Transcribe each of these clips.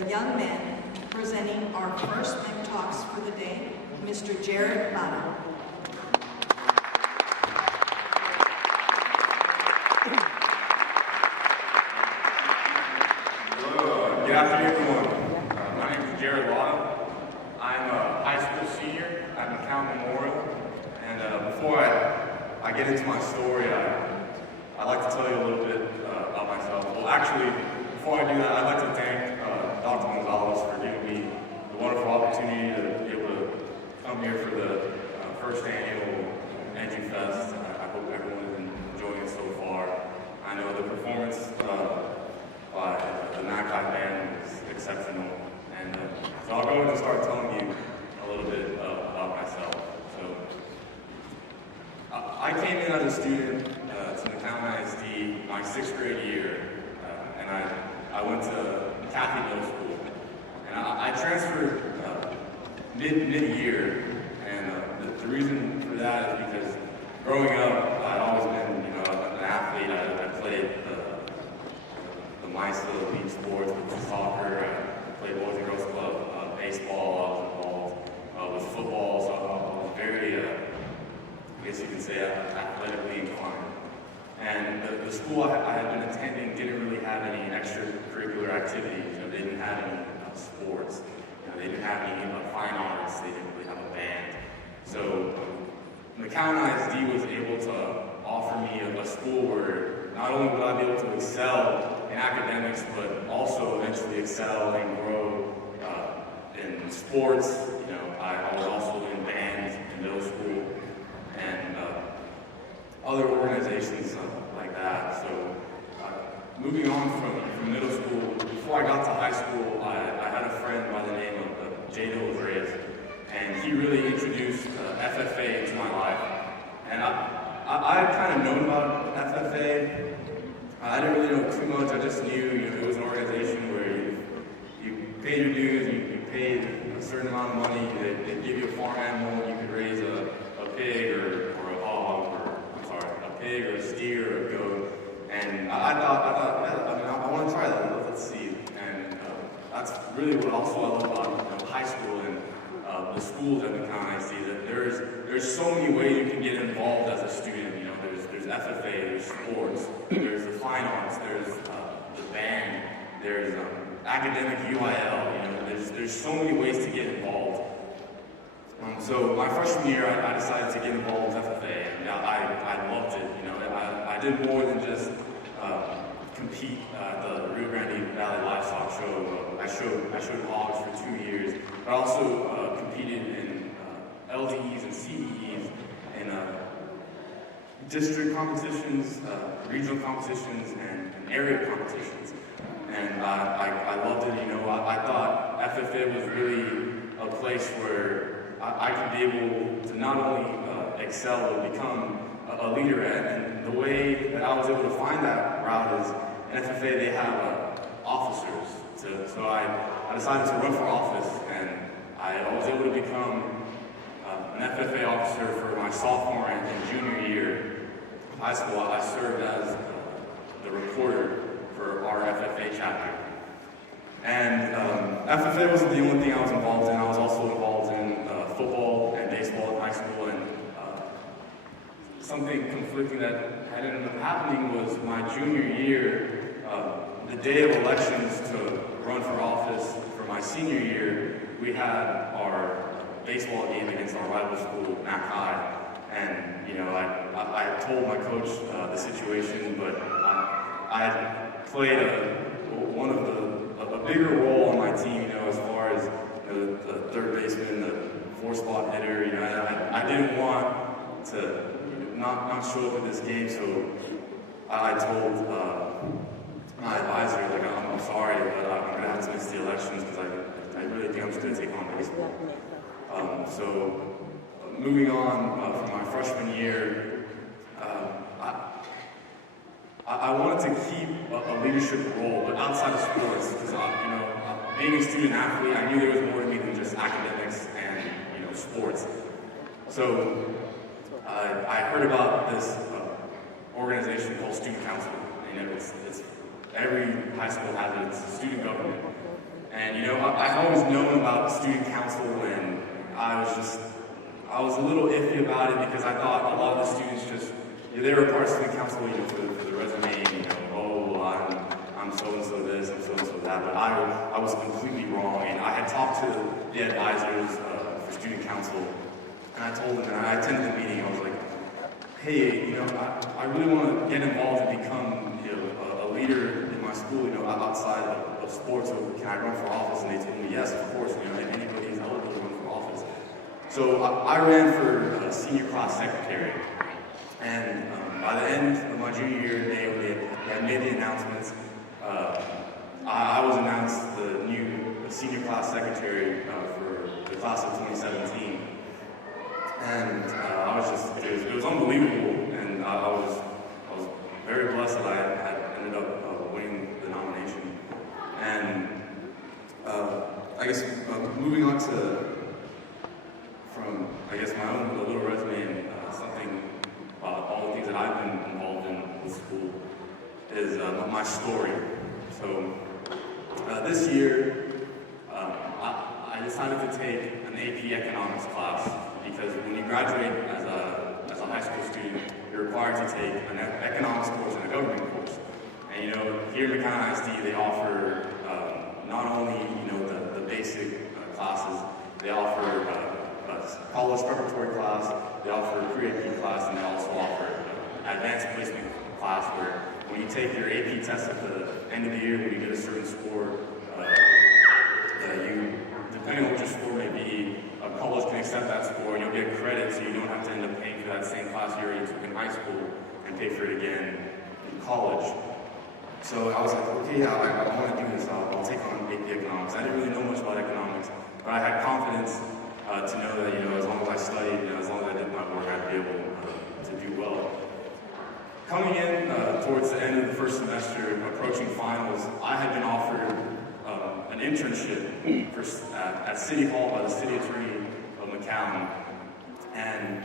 the young man presenting our first McTalks for the day, Mr. Jaryd Lara. Good afternoon, everyone. My name is Jaryd Lara. I'm a high school senior at McTalks Memorial. And before I get into my story, I'd like to tell you a little bit about myself. Well, actually, before I do that, I'd like to thank Dr. Gonzalez for giving me the wonderful opportunity to be able to come here for the first annual Entry Fest. I hope everyone has been enjoying it so far. I know the performance by the McTalks band was exceptional. And so I'll go ahead and start telling you a little bit about myself. So I came in as a student to McTalks ISD my 6th grade year, and I went to Catholic Middle School. And I transferred mid-year, and the reason for that is because growing up, I'd always been, an athlete. I played the MISA league sports, which was soccer. I played Boys and Girls Club, baseball. I was involved with football, so I was very, I guess you could say, athletically inclined. And the school I had been attending didn't really have any extracurricular activities. They didn't have any sports. They didn't have any fine arts. They didn't really have a band. So McTalks ISD was able to offer me a school where not only would I be able to excel in academics, but also eventually excel and grow in sports. I was also in bands in middle school and other organizations like that. So moving on from middle school, before I got to high school, I had a friend by the name of Jaryd, and he really introduced FFA into my life. And I had kind of known about FFA. I didn't really know too much. I just knew, it was an organization where you paid your dues, you paid a certain amount of money, they'd give you a farm animal, you could raise a pig or a hog, a pig or a steer or a goat. And I thought, yeah, I want to try that. Let's see. And that's really what also I love about high school and the schools at McTalks ISD, that there's so many ways you can get involved as a student. There's FFA, there's sports, there's the fine arts, there's the band, there's academic UIL. There's so many ways to get involved. So my freshman year, I decided to get involved with FFA, and I loved it. I did more than just compete at the Rio Grande Valley Livestock Show. I showed hogs for 2 years, but I also competed in LDEs and CEEs in district competitions, regional competitions, and area competitions. And I loved it. I thought FFA was really a place where I could be able to not only excel, but become a leader at. And the way that I was able to find that route is in FFA they have officers. So I decided to run for office, and I was able to become an FFA officer for my sophomore and junior year of high school. I served as the reporter for our FFA chapter. And FFA wasn't the only thing I was involved in. I was also involved in football and baseball in high school, and something conflicting that had ended up happening was my junior year, the day of elections to run for office for my senior year, we had our baseball game against our rival school, Mac High. And I told my coach the situation, but I had played a bigger role on my team, as far as the third baseman, the 4-spot hitter. I didn't want to not show up at this game, so I told my advisor, I'm sorry, but I'm going to have to miss the elections because I really think I'm just going to take on baseball. So moving on from my freshman year, I wanted to keep a leadership role, but outside of sports, because being a student athlete, I knew there was more to me than just academics and sports. So I heard about this organization called Student Council. It's every high school has it. It's student government. And I've always known about student council, and I was a little iffy about it because I thought a lot of the students just, they were part of student council, for the resume, oh, well, I'm so-and-so this, I'm so-and-so that, but I was completely wrong, and I had talked to the advisors for student council, and I told them, and I attended the meeting, I was like, hey, I really want to get involved and become, a leader in my school, outside of sports, so can I run for office? And they told me, yes, of course, anybody is eligible to run for office. So I ran for senior class secretary, and by the end of my junior year, they had made the announcements. I was announced the new senior class secretary for the class of 2017, and I was it was unbelievable, and I was very blessed that I had ended up winning the nomination. And I guess moving on from my own little resume and something about all the things that I've been involved in with school is my story. So this year, I decided to take an AP economics class because when you graduate as a high school student, you're required to take an economics course and a government course. And here at McTalks ISD, they offer not only the basic classes, they offer a college preparatory class, they offer a pre-AP class, and they also offer an advanced placement class where when you take your AP test at the end of the year, when you get a certain score, depending on what your score may be, a college can accept that score and you'll get credit so you don't have to end up paying for that same class you already took in high school and pay for it again in college. So I was like, okay, yeah, I want to do this. I'll take on AP economics. I didn't really know much about economics, but I had confidence to know that, as long as I studied, as long as I did my work, I'd be able to do well. Coming in towards the end of the first semester, approaching finals, I had been offered an internship at City Hall by the City Attorney of McAllen. And,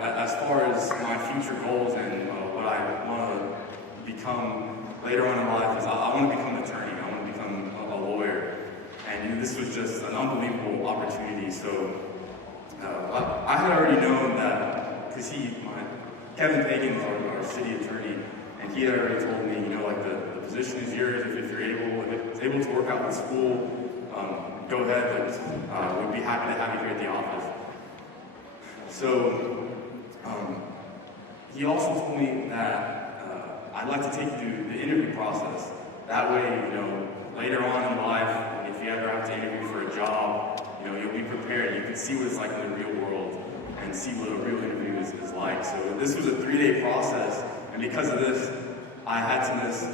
as far as my future goals and what I want to become later on in life is I want to become an attorney. I want to become a lawyer. And this was just an unbelievable opportunity. So I had already known that, because Kevin Pagan is our city attorney, and he had already told me, the position is yours if you're able, if it's able to work out with school, go ahead, but we'd be happy to have you here at the office. So he also told me that I'd like to take you through the interview process. That way, later on in life, if you ever have to interview for a job, you'll be prepared. You can see what it's like in the real world and see what a real interview is like. So this was a 3-day process, and because of this, I had to miss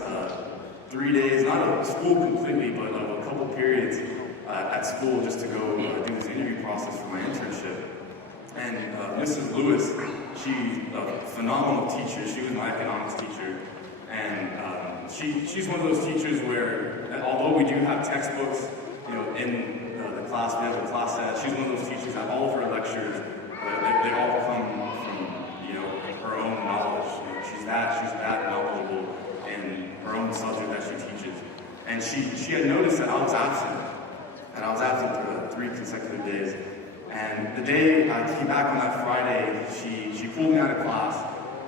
3 days, not of school completely, but of a couple periods at school just to go do this interview process for my internship. And Mrs. Lewis, she's a phenomenal teacher. She was my economics teacher. And she's one of those teachers where, although we do have textbooks, in the class, we have a class set, she's one of those teachers that all of her lectures, they all come from, her own knowledge. She's that knowledgeable in her own subject that she teaches. And she had noticed that I was absent. And I was absent for 3 consecutive days. And the day I came back on that Friday, she pulled me out of class,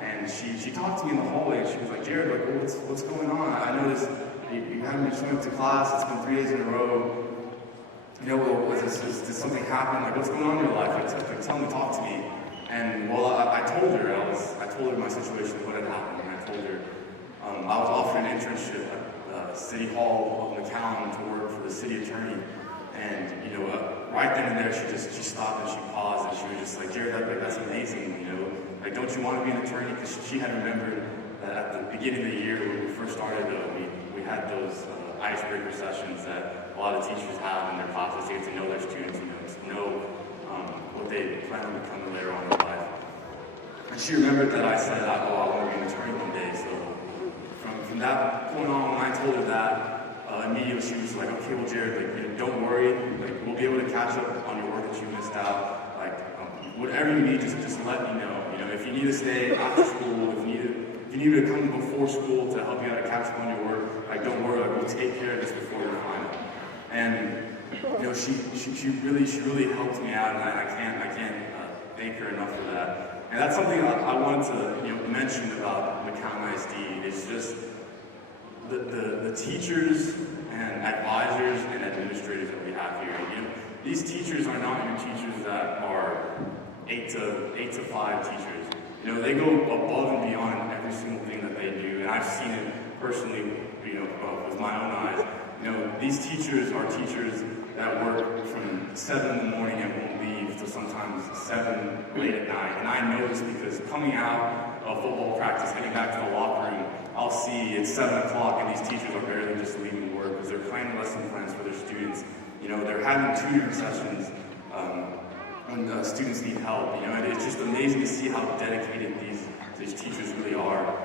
and she talked to me in the hallway, and she was like, Jaryd, what's going on? I noticed you haven't been showing up to class, it's been 3 days in a row. Did something happen? Like, what's going on in your life? Tell me, talk to me. And I told her my situation, what had happened, and I told her I was offered an internship at City Hall of McAllen to work for the city attorney. And right then and there, she stopped and she paused and she was just like, Jaryd, that's amazing. Don't you want to be an attorney? Because she had remembered that at the beginning of the year when we first started, we had those icebreaker sessions that a lot of teachers have in their classes to get to know their students, to know what they plan on becoming later on in life. And she remembered that I said, I want to be an attorney one day. So from that point on, when I told her that, immediately she was like, okay, well, Jaryd, don't worry, we'll be able to catch up on your work that you missed out. Whatever you need, just let me know. If you need to stay after school, if you need to come before school to help you out to catch up on your work, don't worry, we'll take care of this before your final. And she really helped me out, and I can't thank her enough for that. And that's something I wanted to mention about McAllen ISD. It's just the teachers and advisors and administrators that we have here. These teachers are not your teachers that are 8 to 5 teachers. They go above and beyond in every single thing that they do, and I've seen it personally, with my own eyes. These teachers are teachers that work from 7 in the morning and won't leave till sometimes 7 late at night. And I know this because coming out of football practice, heading back to the locker room, I'll see it's 7 o'clock and these teachers are barely just leaving work because they're planning lesson plans for their students. They're having tutoring sessions when students need help. It's just amazing to see how dedicated these teachers really are.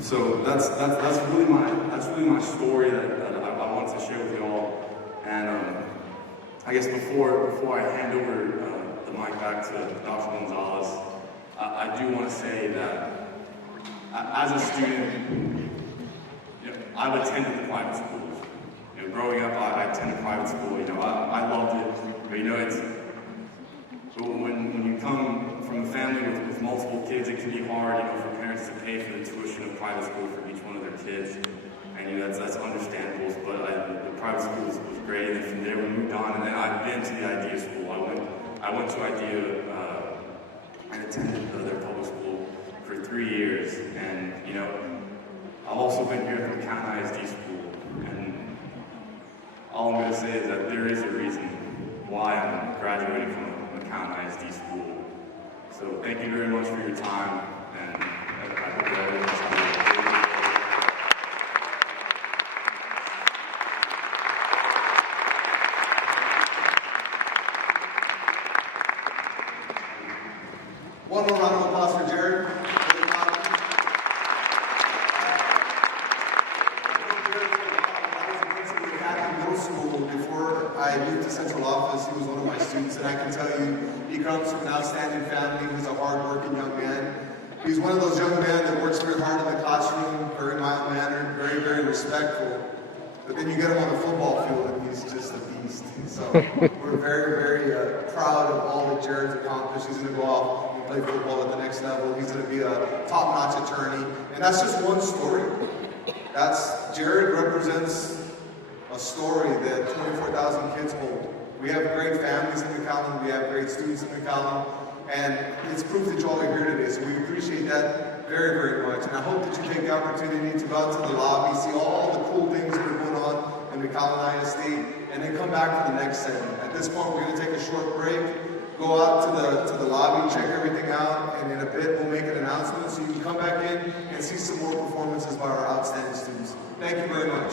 So that's really my story that I wanted to share with you all. And I guess before I hand over the mic back to Dr. Gonzalez, I do want to say that as a student, I've attended the private schools. Growing up, I attended private school. I loved it. But when you come from a family with multiple kids, it can be hard, for parents to pay for the tuition of private school for each one of their kids. And that's understandable. But the private school was great. And from there, we moved on. And then I've been to the IDEA school. I went to IDEA and attended their public school for 3 years. And I've also been here at the McAllen ISD school. And all I'm going to say is that there is a reason why I'm graduating from McAllen ISD school. So thank you very much for your time, and I hope you all have a nice day. One more round of applause for Jaryd. Before I moved to central office, he was one of my students, and I can tell you, he comes from an outstanding family. He's a hard-working young man. He's one of those young men that works very hard in the classroom, very mild-mannered, very, very respectful. But then you get him on the football field, and he's just a beast. So we're very, very proud of all that Jaryd's accomplished. He's going to go off and play football at the next level. He's going to be a top-notch attorney, and that's just one story. Jaryd represents a story that 24,000 kids hold. We have great families in McAllen, we have great students in McAllen, and it's proof that you all are here today, so we appreciate that very, very much. And I hope that you take the opportunity to go out to the lobby, see all the cool things that are going on in McAllen ISD, and then come back for the next segment. At this point, we're going to take a short break, go out to the lobby, check everything out, and in a bit we'll make an announcement so you can come back in and see some more performances by our outstanding students. Thank you very much.